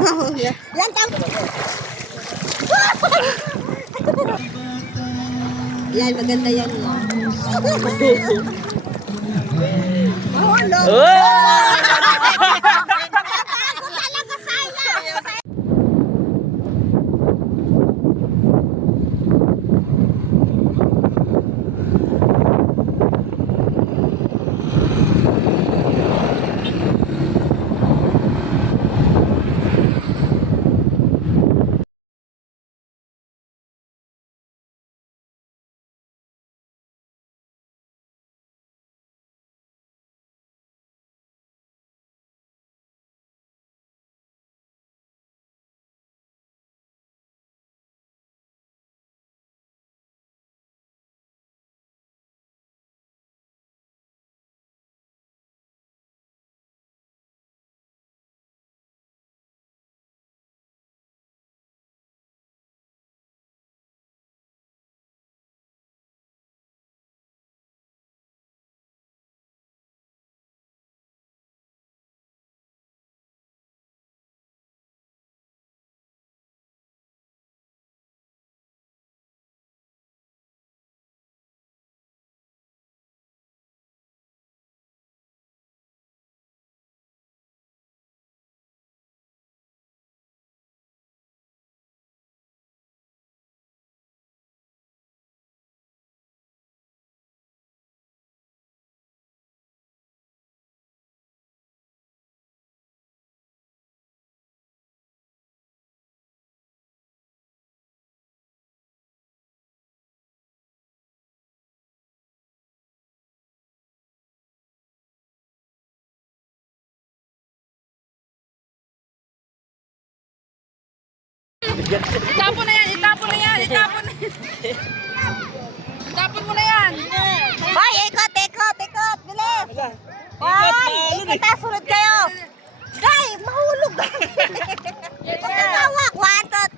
Yan tama. Yan, maganda yan. Oh, no. Itapon na yan, itapon na yan, itapon na yan. Itapon mo na yan. Hoy, ikot, ikot, ikot. Bilis. Hoy, ikot, sunod kayo. Day, mahulog. Pagkakawak, watot.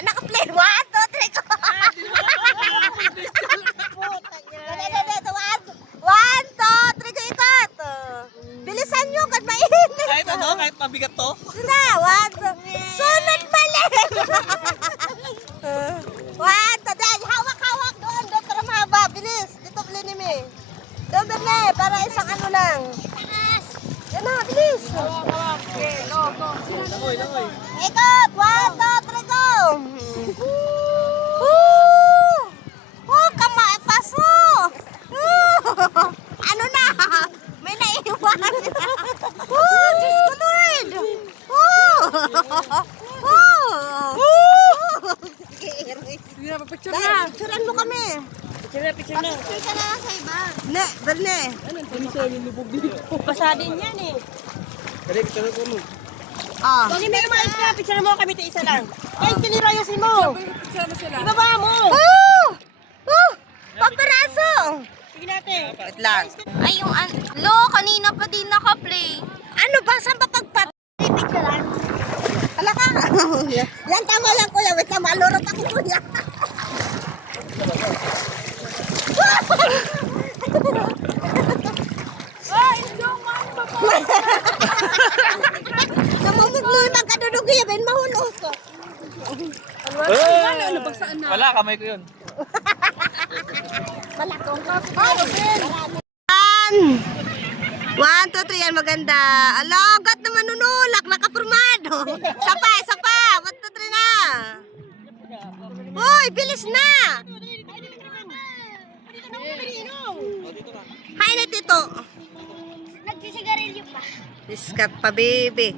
Naka-play, watot. One, two, three, go, ikot. Bilisan nyo, kad mainit. Kahit ano, kahit mabigat to. Sila, one, two. Sunod balik. One, two, day. Hawak-hawak doon. Doon para mahaba. Bilis. Dito, Blinimi. Doon, Berne. Para isang ano lang. Yan na, bilis. Okay, go, go. Langoy, langoy. Ikot! One, two, three, go! Woo! Oh, kamay, paso! Ano na? May naiwan. Oh, Diyos ko, Lord! Sige na, papicture na. Picturean mo kami. Picture na, picture na. Picture ka na lang sa iba. Ne, Berne. Basa din yan eh. Dali, picture na po mo. Ah. Kung hindi mo ayos na, picture mo kami ito isa lang. Guys, kiniro ayusin mo. Picture mo sila. Ibaba mo. Pamparaso! Sige natin. Wait lang. Ay, yung lo, kanina pa din naka-play. Ano ba? Saan ba pagpapicturean? Hala ka. Yan tama lang, kuya. Wait lang, malurot ako, kuya. Ay, yung man ba po? Namumuglimang kadudog yan, ben mahulog ko. Ano ba saan na? Wala, kamay ko yun. One, two, three, yan maganda. Alagat na manunulak, nakapurmado. Sapa, sapa. One, two, three na. Uy, bilis na. Hi na, Tito. Nagsisigarilyo pa. Diskat pa, baby.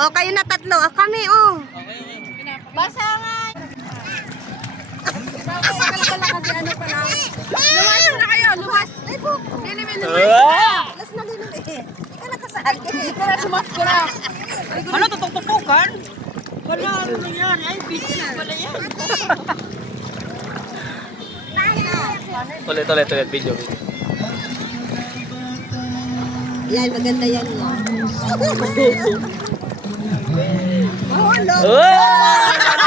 O, kayo na tatlo. Ah, kami, oh. Basa nga. Bakal pala kasi ano pala. Lumas na kayo, lumas. Linimi, lumas. Alas na linom eh. Hindi ka nakasali. Kaya lumas ko na. Ano, tututupukan? Wala, ano na yan? Ay, busy na pala yan. Ulit, ulit, ulit. Video. Yan, maganda yan. Oh, no. Oh!